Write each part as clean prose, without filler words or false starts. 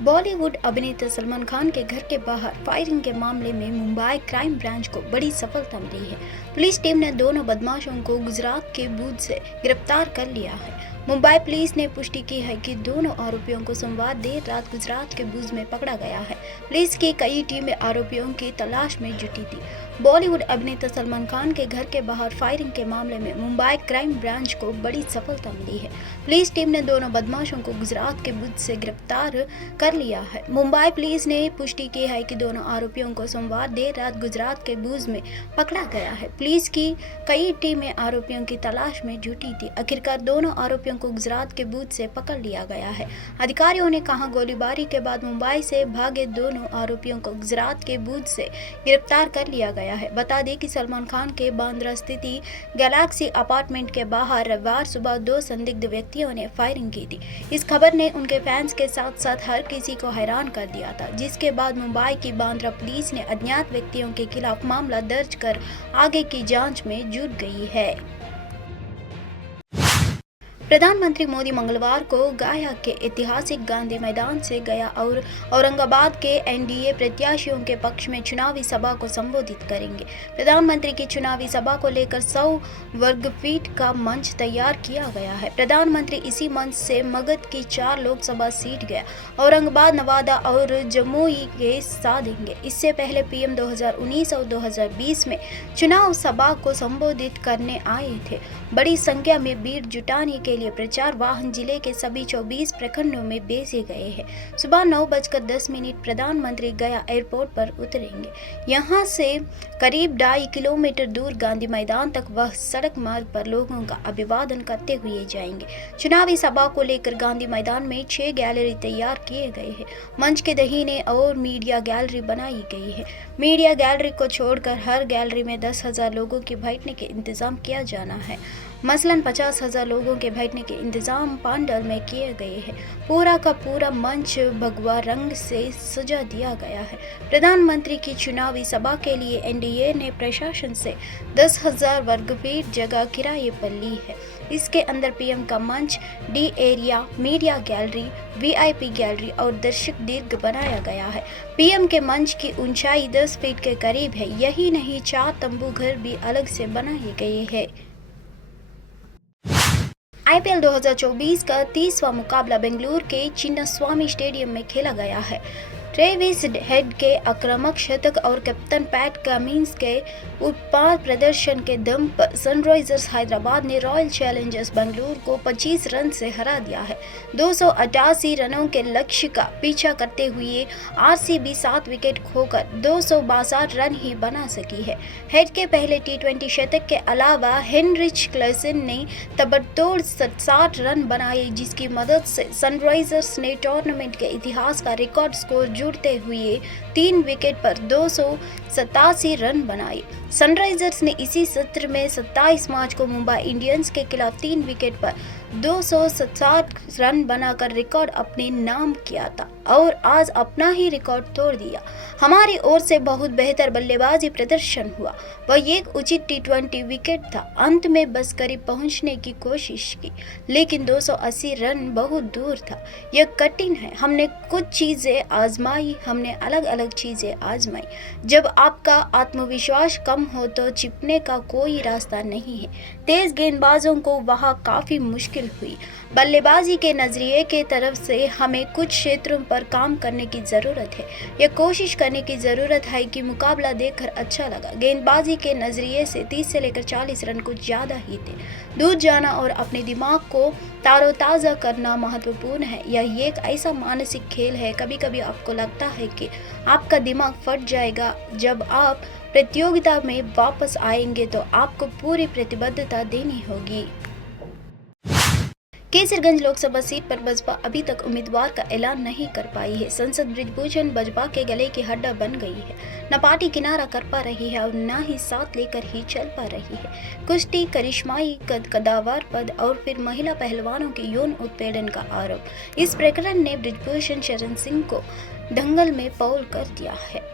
बॉलीवुड अभिनेता सलमान खान के घर के बाहर फायरिंग के मामले में मुंबई क्राइम ब्रांच को बड़ी सफलता मिली है। पुलिस टीम ने दोनों बदमाशों को गुजरात के भुज से गिरफ्तार कर लिया है। मुंबई पुलिस ने पुष्टि की है कि दोनों आरोपियों को सोमवार देर रात गुजरात के भुज में पकड़ा गया है। पुलिस की कई टीमें आरोपियों की तलाश में जुटी थी। बॉलीवुड अभिनेता सलमान खान के घर के बाहर फायरिंग के मामले में मुंबई क्राइम ब्रांच को बड़ी सफलता मिली है। पुलिस टीम ने दोनों बदमाशों को गुजरात के भुज से गिरफ्तार कर लिया है। मुंबई पुलिस ने पुष्टि की है कि दोनों आरोपियों को सोमवार देर रात गुजरात के भुज में पकड़ा गया है। पुलिस की कई टीमें आरोपियों की तलाश में जुटी थी। आखिरकार दोनों आरोपियों को गुजरात के भुज से पकड़ लिया गया है। अधिकारियों ने कहा, गोलीबारी के बाद मुंबई से भागे दोनों आरोपियों को गुजरात के भुज से गिरफ्तार कर लिया गया है। बता दें कि सलमान खान के बांद्रा स्थित गैलेक्सी अपार्टमेंट के बाहर रविवार सुबह दो संदिग्ध व्यक्तियों ने फायरिंग की थी। इस खबर ने उनके फैंस के साथ साथ हर किसी को हैरान कर दिया था, जिसके बाद मुंबई की बांद्रा पुलिस ने अज्ञात व्यक्तियों के खिलाफ मामला दर्ज कर आगे की जांच में जुट गई है। प्रधानमंत्री मोदी मंगलवार को गया के ऐतिहासिक गांधी मैदान से गया और औरंगाबाद के एनडीए प्रत्याशियों के पक्ष में चुनावी सभा को संबोधित करेंगे। प्रधानमंत्री की चुनावी सभा को लेकर 100 वर्गफीट का मंच तैयार किया गया है। प्रधानमंत्री इसी मंच से मगध की 4 लोकसभा सीट गया औरंगाबाद, नवादा और जमुई के साधेंगे। इससे पहले पीएम 2019 और 2020 में चुनाव सभा को संबोधित करने आए थे। बड़ी संख्या में भीड़ जुटाने के लिए प्रचार वाहन जिले के सभी 24 प्रखंडों में भेजे गए हैं। सुबह 9:10 प्रधानमंत्री गया एयरपोर्ट पर उतरेंगे। यहां से करीब 2.5 किलोमीटर दूर गांधी मैदान तक वह सड़क मार्ग पर लोगों का अभिवादन करते हुए जाएंगे। चुनावी सभा को लेकर गांधी मैदान में 6 गैलरी तैयार किए गए हैं। मंच के दाहिने और मीडिया गैलरी बनाई गई है। मीडिया गैलरी को छोड़कर हर गैलरी में 10,000 लोगों के बैठने के इंतजाम किया जाना है। मसलन 50,000 लोगों के बैठने के इंतजाम पंडाल में किए गए हैं। पूरा का पूरा मंच भगवा रंग से सजा दिया गया है। प्रधानमंत्री की चुनावी सभा के लिए एनडीए ने प्रशासन से 10,000 वर्गफीट जगह किराए पर ली है। इसके अंदर पीएम का मंच, D area, media gallery, VIP gallery और दर्शक दीर्घ बनाया गया है। पीएम के मंच की ऊंचाई 10 फीट के करीब है। यही नहीं, 4 तंबू घर भी अलग से बनाए गए हैं। आईपीएल 2024 का 30वां मुकाबला बेंगलुरु के चिन्नास्वामी स्टेडियम में खेला गया है। ट्रेविस हेड के आक्रामक शतक और कैप्टन पैट कमिंस के उत्पाद प्रदर्शन के दम पर सनराइजर्स हैदराबाद ने रॉयल चैलेंजर्स बेंगलुरु को 25 रन से हरा दिया है। 288 रनों के लक्ष्य का पीछा करते हुए आरसीबी 7 विकेट खोकर 262 रन ही बना सकी है। हेड के पहले टी20 शतक के अलावा हेनरिच क्लेसन ने ताबड़तोड़ 60 रन बनाए, जिसकी मदद से सनराइजर्स ने टूर्नामेंट के इतिहास का रिकॉर्ड स्कोर जुड़ते हुए 3 विकेट पर 287 रन बनाए। सनराइजर्स ने इसी सत्र में 27 मार्च को मुंबई इंडियंस के खिलाफ 3 विकेट पर 267 रन बनाकर रिकॉर्ड अपने नाम किया था और आज अपना ही रिकॉर्ड तोड़ दिया। हमारी ओर से बहुत बेहतर बल्लेबाजी प्रदर्शन हुआ। वह एक उचित टी20 विकेट था। अंत में बस करीब पहुंचने की कोशिश की, लेकिन 280 रन बहुत दूर था। यह कठिन है। हमने कुछ चीज़ें आजमाई, हमने अलग अलग चीज़ें आजमाई। जब आपका आत्मविश्वास कम हो तो छिपने का कोई रास्ता नहीं है। तेज गेंदबाजों को वहाँ काफ़ी मुश्किल हुई। बल्लेबाजी के नज़रिए के तरफ से हमें कुछ क्षेत्रों पर काम करने की ज़रूरत है। यह कोशिश करने की ज़रूरत है कि मुकाबला देखकर अच्छा लगा। गेंदबाजी के नज़रिए से 30 से लेकर 40 रन कुछ ज़्यादा ही थे। दूर जाना और अपने दिमाग को ताज़ा करना महत्वपूर्ण है। यह एक ऐसा मानसिक खेल है। कभी कभी आपको लगता है कि आपका दिमाग फट जाएगा। जब आप प्रतियोगिता में वापस आएंगे तो आपको पूरी प्रतिबद्धता देनी होगी। केसरगंज लोकसभा सीट पर बसपा अभी तक उम्मीदवार का ऐलान नहीं कर पाई है। सांसद बृजभूषण बसपा के गले की हड्डी बन गई है। न पार्टी किनारा कर पा रही है और न ही साथ लेकर ही चल पा रही है। कुश्ती, करिश्माई कदावर पद और फिर महिला पहलवानों के यौन उत्पीड़न का आरोप। इस प्रकरण ने बृजभूषण शरण सिंह को दंगल में पौल कर दिया है।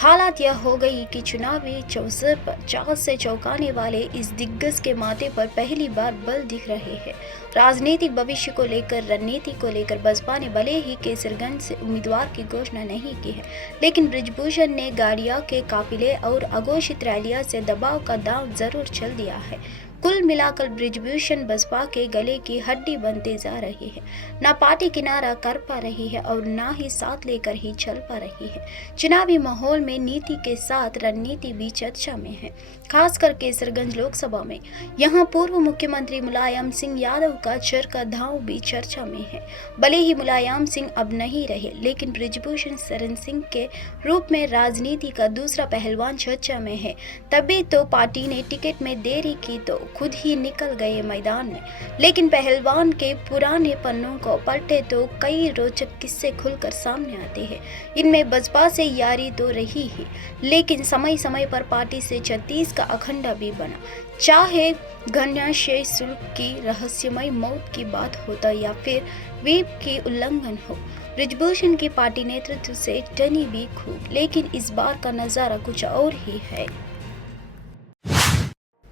हालात यह हो गई कि चुनावी चौसर पर चाल से चौंकाने वाले इस दिग्गज के माथे पर पहली बार बल दिख रहे हैं। राजनीतिक भविष्य को लेकर, रणनीति को लेकर बसपा ने भले ही केसरगंज से उम्मीदवार की घोषणा नहीं की है, लेकिन बृजभूषण ने गाड़ियां के काफिले और अघोषित रैलियां से दबाव का दांव जरूर चल दिया है। कुल मिलाकर बृजभूषण बसपा के गले की हड्डी बनते जा रही है। ना पार्टी किनारा कर पा रही है और ना ही साथ लेकर ही चल पा रही है। चुनावी माहौल में नीति के साथ रणनीति भी चर्चा में है, खासकर केसरगंज लोकसभा में। यहाँ पूर्व मुख्यमंत्री मुलायम सिंह यादव का चरखा दांव भी चर्चा में है। भले ही मुलायम सिंह अब नहीं रहे, लेकिन बृजभूषण शरण सिंह के रूप में राजनीति का दूसरा पहलवान चर्चा में है। तभी तो पार्टी ने टिकट में देरी की तो खुद ही निकल गए मैदान में। लेकिन पहलवान के पुराने पन्नों को पलटे तो कई रोचक किस्से खुलकर सामने आते हैं। इनमें बसपा से यारी तो रही ही, लेकिन समय समय पर पार्टी से 36 का अखंडा भी बना। चाहे घनश्याम शुक्ल की रहस्यमय मौत की बात होता या फिर व्हीप की उल्लंघन हो, बृजभूषण की पार्टी नेतृत्व से टनी भी खूब। लेकिन इस बार का नजारा कुछ और ही है।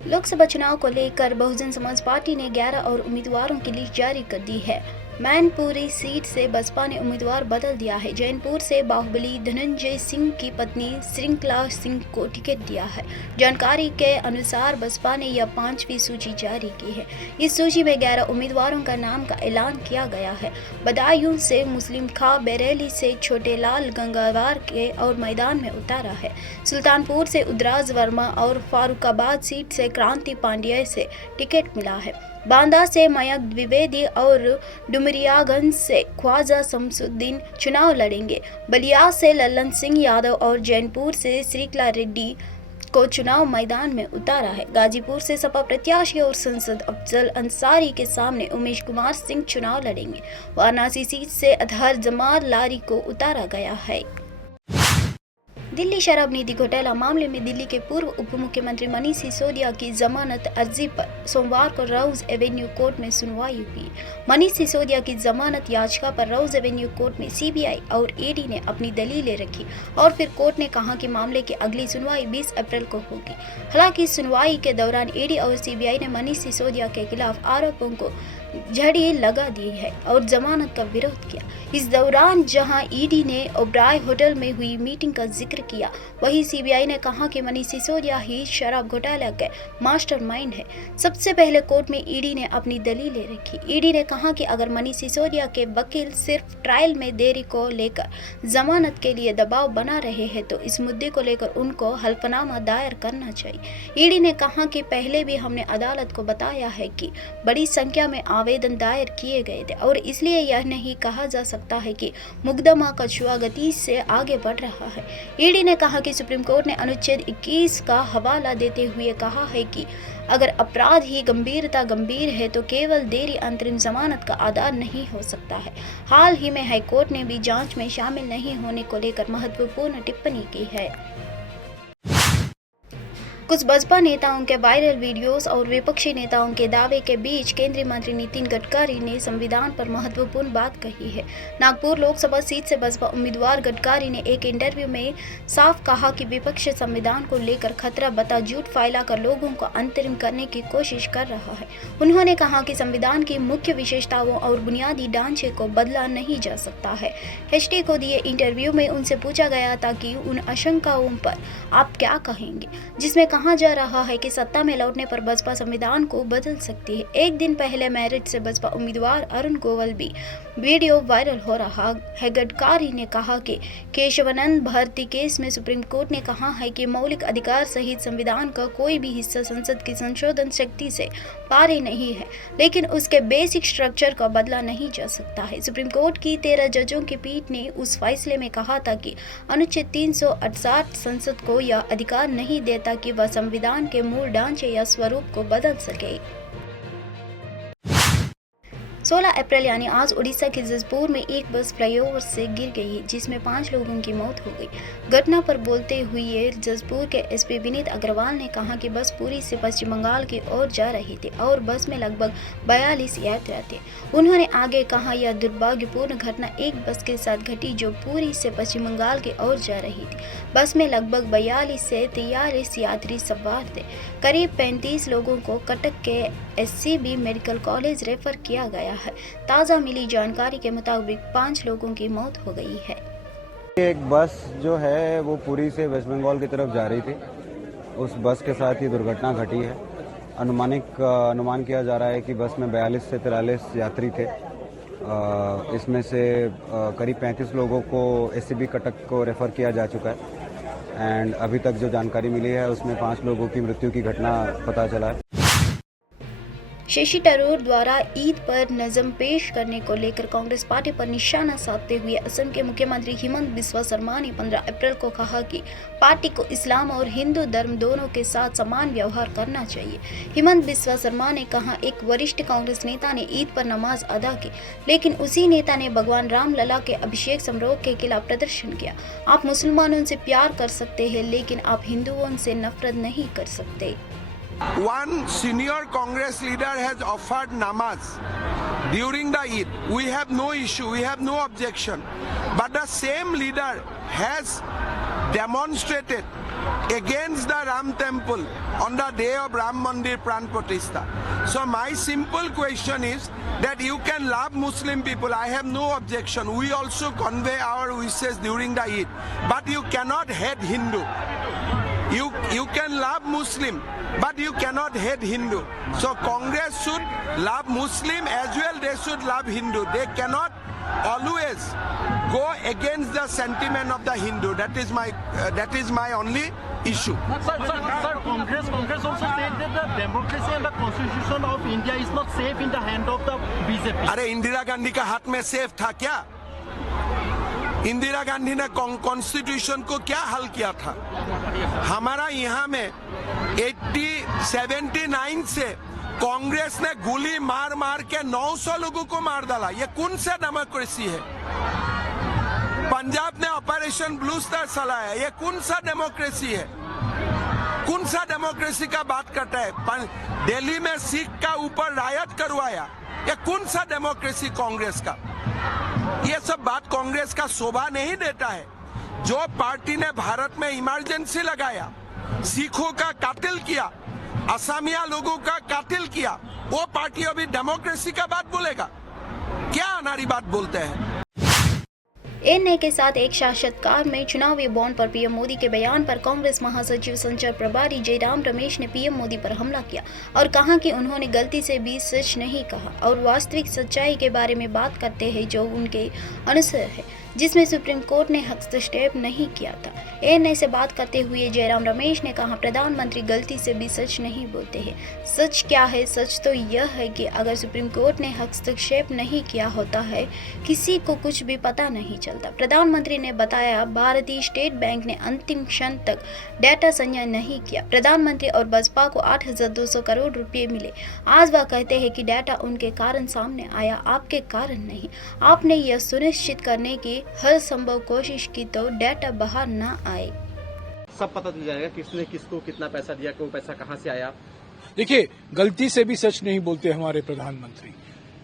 लोकसभा चुनाव को लेकर बहुजन समाज पार्टी ने 11 और उम्मीदवारों की लिस्ट जारी कर दी है। मैनपुरी सीट से बसपा ने उम्मीदवार बदल दिया है। जैनपुर से बाहुबली धनंजय सिंह की पत्नी श्रृंखला सिंह को टिकट दिया है। जानकारी के अनुसार बसपा ने यह 5वीं सूची जारी की है। इस सूची में 11 उम्मीदवारों का नाम का ऐलान किया गया है। बदायूं से मुस्लिम खां, बरेली से छोटे लाल गंगावार के और मैदान में उतारा है। सुल्तानपुर से उदराज वर्मा और फारुखाबाद सीट से क्रांति पांड्या से टिकट मिला है। बांदा से मयंक द्विवेदी और डुमरियागंज से ख्वाजा शमसुद्दीन चुनाव लड़ेंगे। बलिया से लल्लन सिंह यादव और जैनपुर से श्रीकला रेड्डी को चुनाव मैदान में उतारा है। गाजीपुर से सपा प्रत्याशी और सांसद अफजल अंसारी के सामने उमेश कुमार सिंह चुनाव लड़ेंगे। वाराणसी सीट से अतहर जमाल लारी को उतारा गया है। दिल्ली शराब नीति घोटाला मामले में दिल्ली के पूर्व उप मुख्यमंत्री मनीष सिसोदिया की जमानत अर्जी पर सोमवार को रोज एवेन्यू कोर्ट में सुनवाई हुई। मनीष सिसोदिया की जमानत याचिका पर रोज एवेन्यू कोर्ट में सीबीआई और ईडी ने अपनी दलीलें रखी और फिर कोर्ट ने कहा कि मामले की अगली सुनवाई 20 अप्रैल को होगी। हालांकि सुनवाई के दौरान ईडी और सीबीआई ने मनीष सिसोदिया के खिलाफ आरोपों को झड़ी लगा दी है और जमानत का विरोध किया। इस दौरान जहां ईडी ने ओबराय होटल में हुई मीटिंग का जिक्र किया, वहीं सीबीआई ने कहा कि मनीष सिसोदिया ही शराब घोटाला के मास्टरमाइंड है। सबसे पहले कोर्ट में ईडी ने अपनी दलीलें रखी। ईडी ने कहा कि अगर मनीष सिसोदिया के वकील सिर्फ ट्रायल में देरी को लेकर जमानत के लिए दबाव बना रहे हैं तो इस मुद्दे को लेकर उनको हल्फनामा दायर करना चाहिए। ईडी ने कहा कि पहले भी हमने अदालत को बताया है कि बड़ी संख्या में आवेदन दायर किए गए थे और इसलिए यह नहीं कहा जा सकता है कि मुकदमा कछुआ गति से आगे बढ़ रहा है। ईडी ने कहा कि सुप्रीम कोर्ट ने अनुच्छेद 21 का हवाला देते हुए कहा है कि अगर अपराध ही गंभीर है तो केवल देरी अंतरिम जमानत का आधार नहीं हो सकता है। हाल ही में हाईकोर्ट ने भी जांच में शामिल नहीं होने को लेकर महत्वपूर्ण टिप्पणी की है। कुछ बसपा नेताओं के वायरल वीडियोस और विपक्षी नेताओं के दावे के बीच केंद्रीय मंत्री नितिन गडकरी ने संविधान पर महत्वपूर्ण बात कही है। नागपुर लोकसभा सीट से बसपा उम्मीदवार गडकरी ने एक इंटरव्यू में साफ कहा कि विपक्ष संविधान को लेकर खतरा बता झूठ फैलाकर लोगों को अंतरिम करने की कोशिश कर रहा है। उन्होंने कहा कि संविधान की मुख्य विशेषताओं और बुनियादी ढांचे को बदला नहीं जा सकता है। एचटी को दिए इंटरव्यू में उनसे पूछा गया था कि उन आशंकाओं पर आप क्या कहेंगे, जिसमें कहा जा रहा है कि सत्ता में लौटने पर बसपा संविधान को बदल सकती है। एक दिन पहले मेरठ से बसपा उम्मीदवार अरुण गोयल भी वीडियो वायरल हो रहा है। गडकरी ने कहा कि केशवानंद भारती केस में सुप्रीम कोर्ट ने कहा है कि मौलिक अधिकार सहित संविधान का कोई भी हिस्सा संसद की संशोधन शक्ति से पारे नहीं है, लेकिन उसके बेसिक स्ट्रक्चर का बदला नहीं जा सकता है। सुप्रीम कोर्ट की 13 जजों की पीठ ने उस फैसले में कहा था कि अनुच्छेद 368 संसद को यह अधिकार नहीं देता कि वह संविधान के मूल ढांचे या स्वरूप को बदल सके। 16 अप्रैल यानी आज उड़ीसा के जसपुर में एक बस फ्लाईओवर से गिर गई जिसमें 5 लोगों की मौत हो गई। घटना पर बोलते हुए जसपुर के एसपी विनीत अग्रवाल ने कहा कि बस पुरी से पश्चिम बंगाल की ओर जा रही थी और बस में लगभग 42 यात्री थे। उन्होंने आगे कहा, यह दुर्भाग्यपूर्ण घटना एक बस के साथ घटी जो पुरी से पश्चिम बंगाल की ओर जा रही थी। बस में लगभग 42 से 43 यात्री सवार थे। करीब 35 लोगों को कटक के एससीबी मेडिकल कॉलेज रेफर किया गया है। ताज़ा मिली जानकारी के मुताबिक 5 लोगों की मौत हो गई है। एक बस जो है वो पुरी से वेस्ट बंगाल की तरफ जा रही थी। उस बस के साथ ही दुर्घटना घटी है। अनुमान किया जा रहा है कि बस में 42 से 43 यात्री थे। इसमें से करीब 35 लोगों को एससीबी कटक को रेफर किया जा चुका है एंड अभी तक जो जानकारी मिली है उसमें 5 लोगों की मृत्यु की घटना पता चला है। शशि थरूर द्वारा ईद पर नज़म पेश करने को लेकर कांग्रेस पार्टी पर निशाना साधते हुए असम के मुख्यमंत्री हिमंत बिस्वा शर्मा ने 15 अप्रैल को कहा कि पार्टी को इस्लाम और हिंदू धर्म दोनों के साथ समान व्यवहार करना चाहिए। हिमंत बिस्वा शर्मा ने कहा, एक वरिष्ठ कांग्रेस नेता ने ईद पर नमाज अदा की, लेकिन उसी नेता ने भगवान राम लला के अभिषेक समारोह के खिलाफ प्रदर्शन किया। आप मुसलमानों से प्यार कर सकते हैं, लेकिन आप हिंदुओं से नफरत नहीं कर सकते। One senior Congress leader has offered namaz during the Eid. We have no issue, we have no objection. But the same leader has demonstrated against the Ram temple on the day of Ram Mandir Pran Pratishtha. So my simple question is that you can love Muslim people, I have no objection. We also convey our wishes during the Eid. But you cannot hate Hindu. You can love Muslim, but you cannot hate Hindu. So Congress should love Muslim as well, they should love Hindu. They cannot always go against the sentiment of the Hindu. That is my only issue. Sir, Congress also said that the democracy and the constitution of India is not safe in the hand of the BJP. अरे इंदिरा गांधी का हाथ में safe था क्या? इंदिरा गांधी ने constitution को क्या हल किया था? हमारा यहाँ में 79 से कांग्रेस ने गोली मार मार के 900 लोगों को मार डाला। ये कौन सा डेमोक्रेसी है? पंजाब ने ऑपरेशन ब्लू स्टार चलाया, ये कौन सा डेमोक्रेसी है? कौन सा डेमोक्रेसी का बात करता है? दिल्ली में सिख का ऊपर रायट करवाया, ये कौन सा डेमोक्रेसी कांग्रेस का? ये सब बात कांग्रेस का शोभा नहीं देता है। जो पार्टी ने भारत में इमरजेंसी लगाया, सिखों का कातिल किया, असमिया लोगों का कातिल किया, वो पार्टी अभी डेमोक्रेसी का बात बोलेगा? क्या अनारी बात बोलते हैं? एनए के साथ एक साक्षात्कार में चुनावी बॉन्ड पर पीएम मोदी के बयान पर कांग्रेस महासचिव संचार प्रभारी जयराम रमेश ने पीएम मोदी पर हमला किया और कहा कि उन्होंने गलती से भी सच नहीं कहा और वास्तविक सच्चाई के बारे में बात करते हैं जो उनके अनुसार है, जिसमें सुप्रीम कोर्ट ने हस्तक्षेप नहीं किया था। एनए से बात करते हुए जयराम रमेश ने कहा, प्रधानमंत्री गलती से भी सच नहीं बोलते हैं। सच क्या है? सच तो यह है कि अगर सुप्रीम कोर्ट ने हस्तक्षेप नहीं किया होता है, किसी को कुछ भी पता नहीं चलता। प्रधानमंत्री ने बताया, भारतीय स्टेट बैंक ने अंतिम क्षण तक डेटा संचय नहीं किया। प्रधानमंत्री और बसपा को 8,200 करोड़ रुपए मिले। आज वह कहते हैं कि डेटा उनके कारण सामने आया, आपके कारण नहीं। आपने यह सुनिश्चित करने की हर संभव कोशिश की तो डेटा बाहर ना आए। सब पता चल जाएगा किसने किसको कितना पैसा दिया, वो पैसा कहां से आया। देखिए, गलती से भी सच नहीं बोलते हमारे प्रधानमंत्री।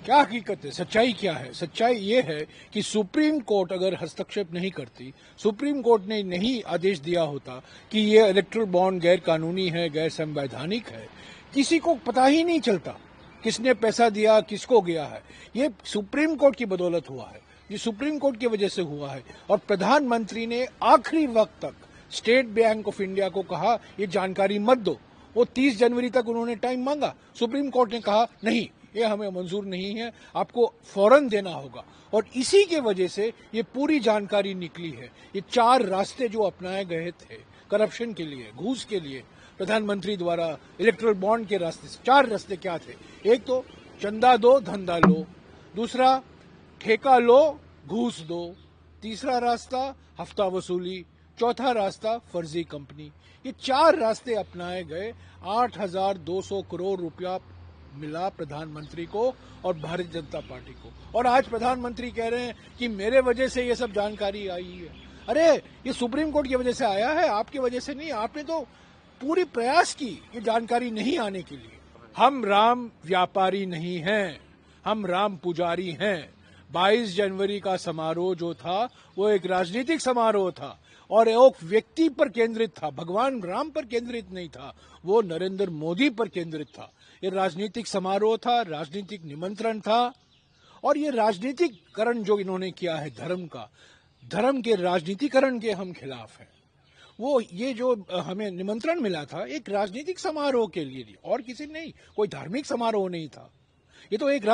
क्या हकीकत है? सच्चाई क्या है? सच्चाई ये है कि सुप्रीम कोर्ट अगर हस्तक्षेप नहीं करती, सुप्रीम कोर्ट ने नहीं आदेश दिया होता कि ये इलेक्टोरल बॉन्ड गैर कानूनी है, गैर संवैधानिक है, किसी को पता ही नहीं चलता किसने पैसा दिया, किसको गया है। ये सुप्रीम कोर्ट की बदौलत हुआ है, ये सुप्रीम कोर्ट की वजह से हुआ है। और प्रधानमंत्री ने आखिरी वक्त तक स्टेट बैंक ऑफ इंडिया को कहा ये जानकारी मत दो। वो 30 जनवरी तक उन्होंने टाइम मांगा, सुप्रीम कोर्ट ने कहा नहीं, ये हमें मंजूर नहीं है, आपको फौरन देना होगा। और इसी के वजह से ये पूरी जानकारी निकली है। ये 4 रास्ते जो अपनाए गए थे करप्शन के लिए, घूस के लिए, प्रधानमंत्री द्वारा इलेक्टोरल बॉन्ड के रास्ते, 4 रास्ते क्या थे? एक तो चंदा दो धंधा लो, दूसरा ठेका लो घूस दो, तीसरा रास्ता हफ्ता वसूली, चौथा रास्ता फर्जी कंपनी। ये 4 रास्ते अपनाए गए। 8,200 करोड़ रुपया मिला प्रधानमंत्री को और भारतीय जनता पार्टी को। और आज प्रधानमंत्री कह रहे हैं कि मेरे वजह से ये सब जानकारी आई है। अरे ये सुप्रीम कोर्ट की वजह से आया है, आपकी वजह से नहीं। आपने तो पूरी प्रयास की ये जानकारी नहीं आने के लिए। हम राम व्यापारी नहीं हैं, हम राम पुजारी हैं। 22 जनवरी का समारोह जो था वो एक राजनीतिक समारोह था और एक व्यक्ति पर केंद्रित था, भगवान राम पर केंद्रित नहीं था, वो नरेंद्र मोदी पर केंद्रित था। ये राजनीतिक समारोह था, राजनीतिक निमंत्रण था और ये राजनीतिकरण जो इन्होंने किया है धर्म का, धर्म के राजनीतिकरण के हम खिलाफ हैं। वो ये जो हमें निमंत्रण मिला था एक राजनीतिक समारोह के लिए और किसी नहीं, कोई धार्मिक समारोह नहीं था। ये तो एक